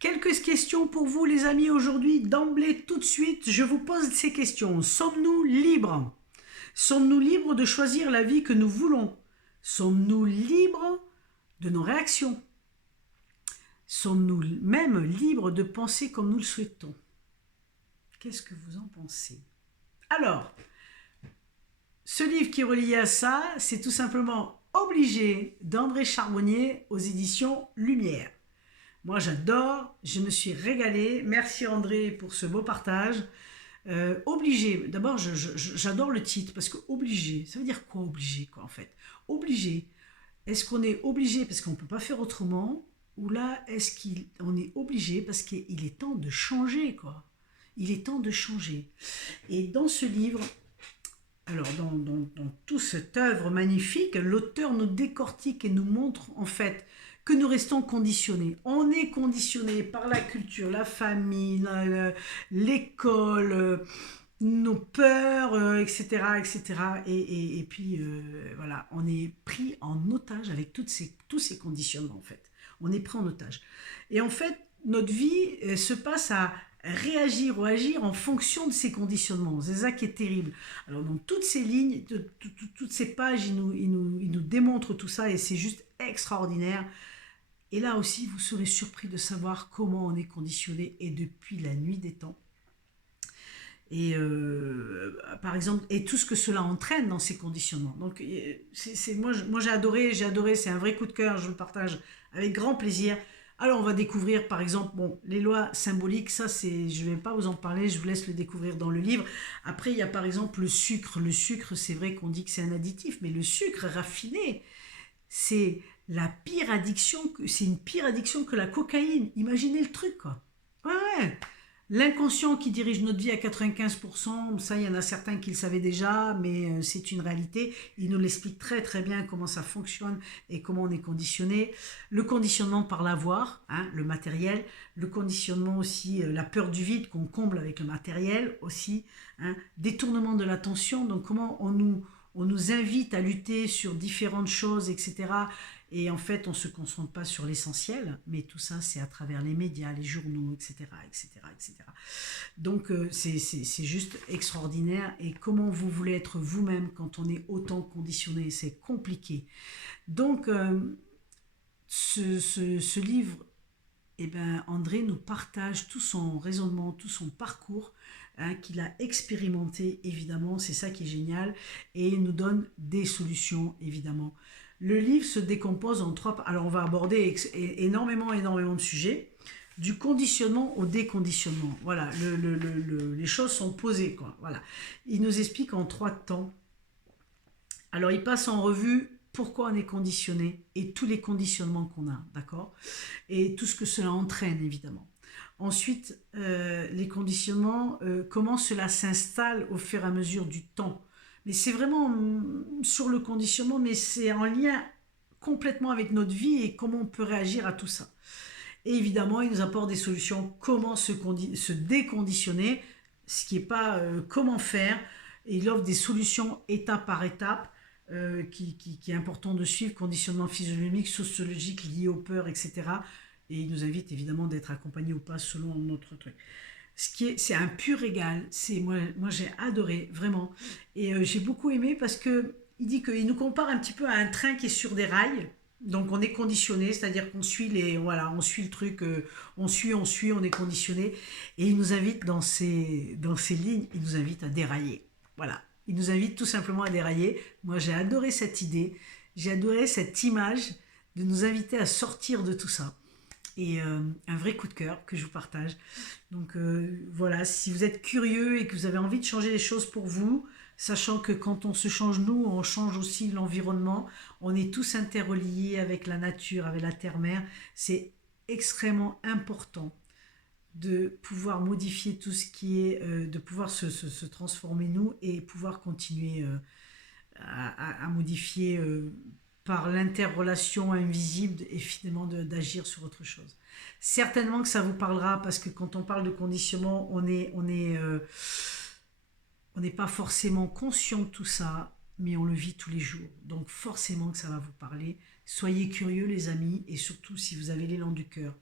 Quelques questions pour vous les amis aujourd'hui. D'emblée, tout de suite, je vous pose ces questions. Sommes-nous libres? Sommes-nous libres de choisir la vie que nous voulons? Sommes-nous libres de nos réactions? Sommes-nous même libres de penser comme nous le souhaitons? Qu'est-ce que vous en pensez? Alors, ce livre qui est relié à ça, c'est tout simplement Obligé d'André Charbonnier aux éditions Lumière. Moi j'adore, je me suis régalée. Merci André pour ce beau partage. Obligé, d'abord j'adore le titre parce que obligé, ça veut dire quoi obligé quoi en fait? Obligé, est-ce qu'on est obligé parce qu'on ne peut pas faire autrement? Ou là est-ce qu'on est obligé parce qu'il est temps de changer quoi? Il est temps de changer. Et dans ce livre, alors dans toute cette œuvre magnifique, l'auteur nous décortique et nous montre en fait que nous restons conditionnés. On est conditionné par la culture, la famille, l'école, nos peurs, etc., etc. Et puis voilà, on est pris en otage avec tous ces conditionnements en fait. On est pris en otage. Et en fait, notre vie se passe à réagir ou agir en fonction de ces conditionnements. C'est ça qui est terrible. Alors dans toutes ces lignes, toutes ces pages, il nous démontre tout ça et c'est juste extraordinaire. Et là aussi, vous serez surpris de savoir comment on est conditionné et depuis la nuit des temps. Et par exemple, et tout ce que cela entraîne dans ces conditionnements. Donc, moi j'ai adoré, c'est un vrai coup de cœur, je le partage avec grand plaisir. Alors, on va découvrir, par exemple, bon, les lois symboliques, ça, je ne vais pas vous en parler, je vous laisse le découvrir dans le livre. Après, il y a par exemple le sucre. Le sucre, c'est vrai qu'on dit que c'est un additif, mais le sucre raffiné, c'est la pire addiction, c'est une pire addiction que la cocaïne. Imaginez le truc, quoi. Ouais, ouais. L'inconscient qui dirige notre vie à 95%, ça, il y en a certains qui le savaient déjà, mais c'est une réalité. Il nous l'explique très très bien comment ça fonctionne et comment on est conditionné. Le conditionnement par l'avoir, hein, le matériel. Le conditionnement aussi, la peur du vide qu'on comble avec le matériel aussi. Hein, détournement de l'attention, donc comment on nous invite à lutter sur différentes choses, etc. Et en fait, on ne se concentre pas sur l'essentiel, mais tout ça, c'est à travers les médias, les journaux, etc. etc., etc. Donc, c'est juste extraordinaire. Et comment vous voulez être vous-même quand on est autant conditionné? C'est compliqué. Donc, ce livre, eh ben, André nous partage tout son raisonnement, tout son parcours hein, qu'il a expérimenté, évidemment, c'est ça qui est génial, et il nous donne des solutions, évidemment. Le livre se décompose en trois... Alors, on va aborder énormément de sujets, du conditionnement au déconditionnement. Voilà, les choses sont posées, quoi. Voilà. Il nous explique en trois temps. Alors, il passe en revue pourquoi on est conditionné et tous les conditionnements qu'on a, d'accord? Et tout ce que cela entraîne, évidemment. Ensuite, les conditionnements, comment cela s'installe au fur et à mesure du temps. Mais c'est vraiment sur le conditionnement, mais c'est en lien complètement avec notre vie et comment on peut réagir à tout ça. Et évidemment, il nous apporte des solutions, comment se déconditionner, ce qui n'est pas comment faire. Et il offre des solutions étape par étape qui est important de suivre, conditionnement physiologique, sociologique lié aux peurs, etc. Et il nous invite évidemment d'être accompagné ou pas selon notre truc. C'est un pur régal. Moi j'ai adoré vraiment. Et j'ai beaucoup aimé parce que il dit qu'il nous compare un petit peu à un train qui est sur des rails. Donc on est conditionné, c'est-à-dire qu'on suit on suit le truc, on suit, on est conditionné. Et il nous invite dans ces lignes, il nous invite à dérailler. Voilà. Il nous invite tout simplement à dérailler. Moi j'ai adoré cette idée, j'ai adoré cette image de nous inviter à sortir de tout ça. Et un vrai coup de cœur que je vous partage. Donc voilà, si vous êtes curieux et que vous avez envie de changer les choses pour vous, sachant que quand on se change nous, on change aussi l'environnement, on est tous interreliés avec la nature, avec la terre-mère, c'est extrêmement important de pouvoir modifier tout ce qui est, de pouvoir se transformer nous et pouvoir continuer à modifier par l'interrelation invisible et finalement d'agir sur autre chose. Certainement que ça vous parlera parce que quand on parle de conditionnement, on n'est pas forcément conscient de tout ça, mais on le vit tous les jours. Donc forcément que ça va vous parler. Soyez curieux les amis et surtout si vous avez l'élan du cœur,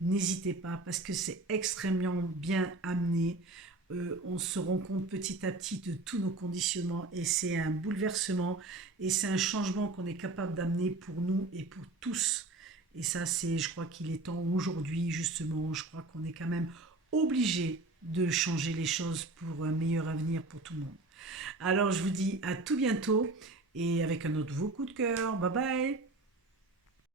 n'hésitez pas parce que c'est extrêmement bien amené. On se rend compte petit à petit de tous nos conditionnements et c'est un bouleversement et c'est un changement qu'on est capable d'amener pour nous et pour tous. Et ça, je crois qu'il est temps aujourd'hui, justement, je crois qu'on est quand même obligé de changer les choses pour un meilleur avenir pour tout le monde. Alors, je vous dis à tout bientôt et avec un autre nouveau coup de cœur. Bye bye!